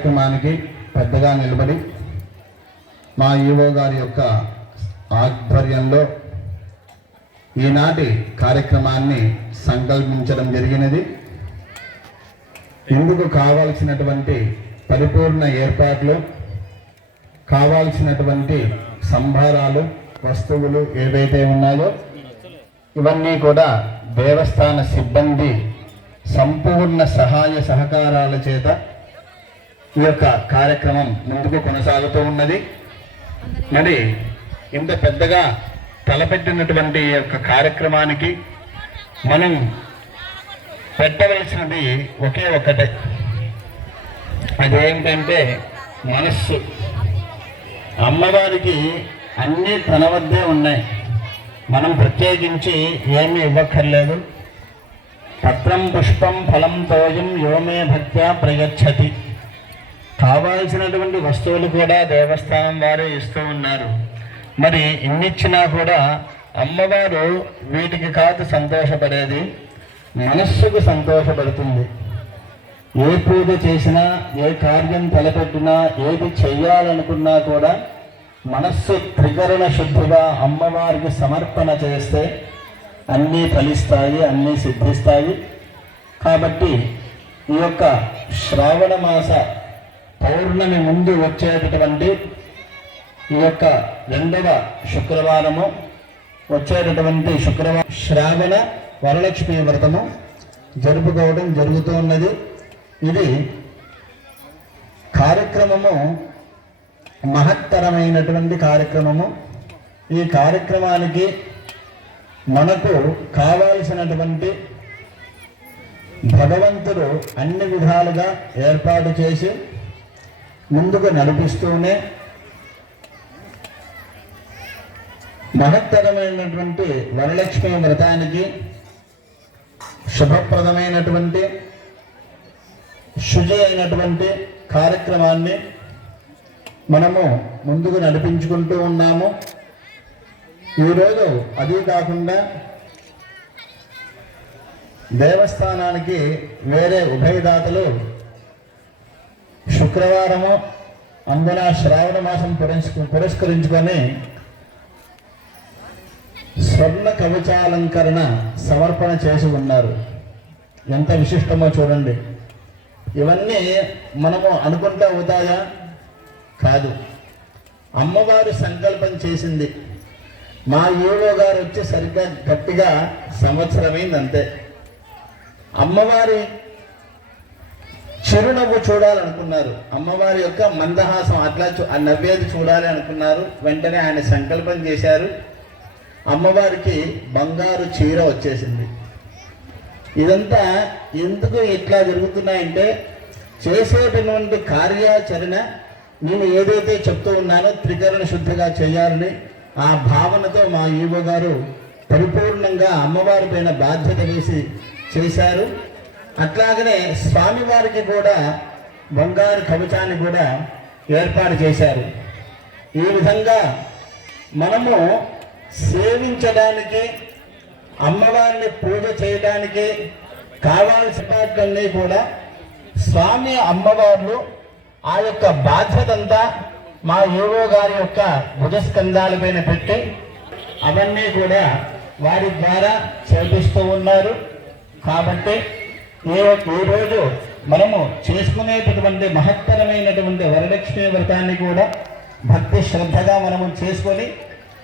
కార్యక్రమానికి పెద్దగా నిలబడి మా ఈవో గారి యొక్క ఆధ్వర్యంలో ఈనాటి కార్యక్రమాన్ని సంకల్పించడం జరిగినది. ఇందుకు కావాల్సినటువంటి పరిపూర్ణ ఏర్పాట్లు, కావాల్సినటువంటి సంభారాలు, వస్తువులు ఏవైతే ఉన్నాయో ఇవన్నీ కూడా దేవస్థాన సిబ్బంది సంపూర్ణ సహాయ సహకారాల చేత ఈ యొక్క కార్యక్రమం ముందుకు కొనసాగుతూ ఉన్నది. మరి ఇంత పెద్దగా తలపెట్టినటువంటి ఈ యొక్క కార్యక్రమానికి మనం పెట్టవలసినది ఒకే ఒక్కటే, అదేంటంటే మనస్సు. అమ్మవారికి అన్నీ తన వద్దే ఉన్నాయి, మనం ప్రత్యేకించి ఏమీ ఇవ్వక్కర్లేదు. పత్రం పుష్పం ఫలం తోయం యోమే భక్త్యా ప్రయచ్చతి. కావాల్సినటువంటి వస్తువులు కూడా దేవస్థానం వారే ఇస్తూ ఉన్నారు. మరి ఇన్నిచ్చినా కూడా అమ్మవారు వీటికి కాదు సంతోషపడేది, మనస్సుకు సంతోషపడుతుంది. ఏ పూజ చేసినా, ఏ కార్యం తలపెట్టినా, ఏది చెయ్యాలనుకున్నా కూడా మనస్సు త్రికరణ శుద్ధిగా అమ్మవారికి సమర్పణ చేస్తే అన్నీ ఫలిస్తాయి, అన్నీ సిద్ధిస్తాయి. కాబట్టి ఈ యొక్క శ్రావణ మాస పౌర్ణమి ముందు వచ్చేటటువంటి ఈ యొక్క 2వ శుక్రవారము, వచ్చేటటువంటి శుక్రవారం శ్రావణ వరలక్ష్మి వ్రతము జరుపుకోవడం జరుగుతూ ఉన్నది. ఇది కార్యక్రమము మహత్తరమైనటువంటి కార్యక్రమము. ఈ కార్యక్రమానికి మనకు కావాల్సినటువంటి భగవంతుడు అన్ని విధాలుగా ఏర్పాటు చేసి ముందుకు నడిపిస్తూనే మహత్తరమైనటువంటి వరలక్ష్మి వ్రతానికి శుభప్రదమైనటువంటి శుచి అయినటువంటి కార్యక్రమాన్ని మనము ముందుకు నడిపించుకుంటూ ఉన్నాము. ఈరోజు అదీ కాకుండా దేవస్థానానికి వేరే ఉభయదాతలు శుక్రవారము అందున శ్రావణ మాసం పురస్కరించుకొని స్వర్ణ కవచాలంకరణ సమర్పణ చేసి ఉన్నారు. ఎంత విశిష్టమో చూడండి. ఇవన్నీ మనము అనుకుంటూ అవుతాయా? కాదు, అమ్మవారు సంకల్పం చేసింది. మా ఈవో గారు వచ్చి సరిగ్గా గట్టిగా సంవత్సరమైంది అంతే. అమ్మవారి చిరునవ్వు చూడాలనుకున్నారు, అమ్మవారి యొక్క మందహాసం అట్లా నవ్వేది చూడాలి అనుకున్నారు. వెంటనే ఆయన సంకల్పం చేశారు. అమ్మవారికి బంగారు చీర వచ్చేసింది. ఇదంతా ఎందుకు ఇట్లా జరుగుతున్నాయంటే, చేసేటటువంటి కార్యాచరణ నేను ఏదైతే చెప్తూ ఉన్నానో త్రికరణ శుద్ధిగా చేయాలని ఆ భావనతో మా ఈవో గారు పరిపూర్ణంగా అమ్మవారి పైన బాధ్యత వేసి చేశారు. అట్లాగనే స్వామివారికి కూడా బంగారు కవచాన్ని కూడా ఏర్పాటు చేశారు. ఈ విధంగా మనము సేవించడానికి, అమ్మవారిని పూజ చేయడానికి కావాల్సిన వాటిని కూడా స్వామి అమ్మవార్లు ఆ యొక్క బాధ్యత అంతా మా ఈవో గారి యొక్క భుజస్కంధాల పైన పెట్టి అవన్నీ కూడా వారి ద్వారా చేపిస్తూ ఉన్నారు. కాబట్టి ఈరోజు మనము చేసుకునేటటువంటి మహత్తరమైనటువంటి వరలక్ష్మి వ్రతాన్ని కూడా భక్తి శ్రద్ధగా మనము చేసుకొని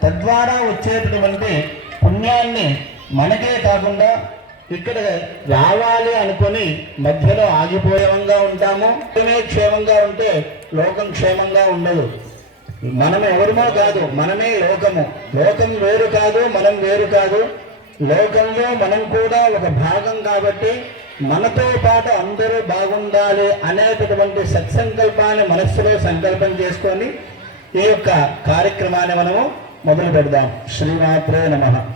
తద్వారా వచ్చేటటువంటి పుణ్యాన్ని మనకే కాకుండా ఇక్కడ రావాలి అనుకొని మధ్యలో ఆగిపోయేవంగా ఉంటాము. మనమే క్షేమంగా ఉంటే లోకం క్షేమంగా ఉండదు. మనం ఎవరిమో కాదు, మనమే లోకము. లోకం వేరు కాదు, మనం వేరు కాదు. లోకంలో మనం కూడా ఒక భాగం కాబట్టి మనతో పాటు అందరూ బాగుండాలి అనేటటువంటి సత్సంకల్పాన్ని మనస్సులో సంకల్పం చేసుకొని ఈ యొక్క కార్యక్రమాన్ని మనము మొదలు పెడదాం. శ్రీమాత్రే నమః.